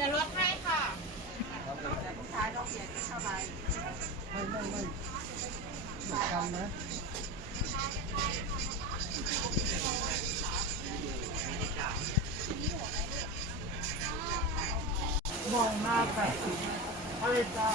ดี๋ยวลดให้ค่ะลูกค้าต้องเปลี่ยนเท่าไหร่ไม่ไม่ไม่ไม่ทำนะมองมากค่ะอะไรจ้า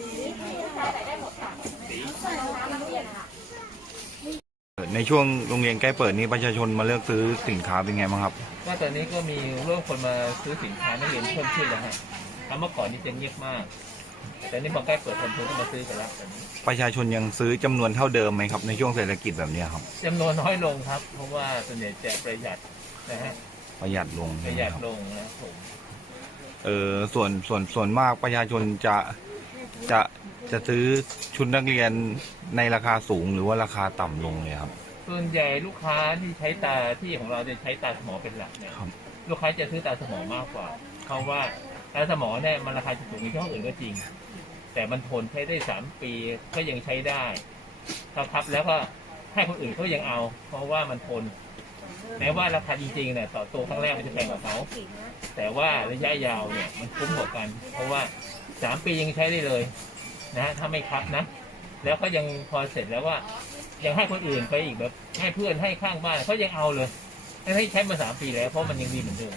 ดีๆให้ใช้ได้หมดค่ะใส่น้ำมันเย็นค่ะ ช่วงโรงเรียนใกล้เปิดนี้ประชาชนมาเลือกซื้อสินค้าเป็นไงบ้างครับ ก็ตอนนี้ก็มีเริ่มคนมาซื้อสินค้านักเรียนเพิ่มขึ้นแล้วฮะถ้าเมื่อก่อนนี่จะเงียบมาก แต่นี่พอใกล้เปิดคนก็มาซื้อกันแล้วตอนนี้ประชาชนยังซื้อจำนวนเท่าเดิมไหมครับในช่วงเศรษฐกิจแบบเนี้ยครับ จำนวนน้อยลงครับ เพราะว่าส่วนใหญ่จะประหยัดนะฮะประหยัดลงปใช่ระไหหมยัดครับลงนะครับผม เออส่วนส่วนส่วนมากประชาชนจะจะ จะซื้อชุดนักเรียนในราคาสูงหรือว่าราคาต่ำลงเลยครับ ส่วนใหญ่ลูกค้าที่ใช้ตาที่ของเราจะใช้ตาสมอเป็นหลักเนี่ยครับ ลูกค้าจะซื้อตาสมอมากกว่า เพราะว่าตาสมอเนี่ยมันราคาจะสูงกว่าที่ห้องอื่นก็จริง แต่มันทนใช้ได้สามปีก็ยังใช้ได้ถ้าครับแล้วก็ให้คนอื่นเขายังเอา เพราะว่ามันทนแม้ว่าราคาจริงๆเนี่ยต่อตัวครั้งแรกมันจะแพงกว่าเขาแต่ว่าระยะยาวเนี่ยมันคุ้มกว่ากัน เพราะว่าสามปียังใช้ได้เลย นะถ้าไม่ครับนะ แล้วก็ยังพอเสร็จแล้วว่า ยังให้คนอื่นไปอีกแบบให้เพื่อนให้ข้างบ้านเขายังเอาเลยให้ใช้มาสามปีแล้วเพราะมันยังดีเหมือนเดิม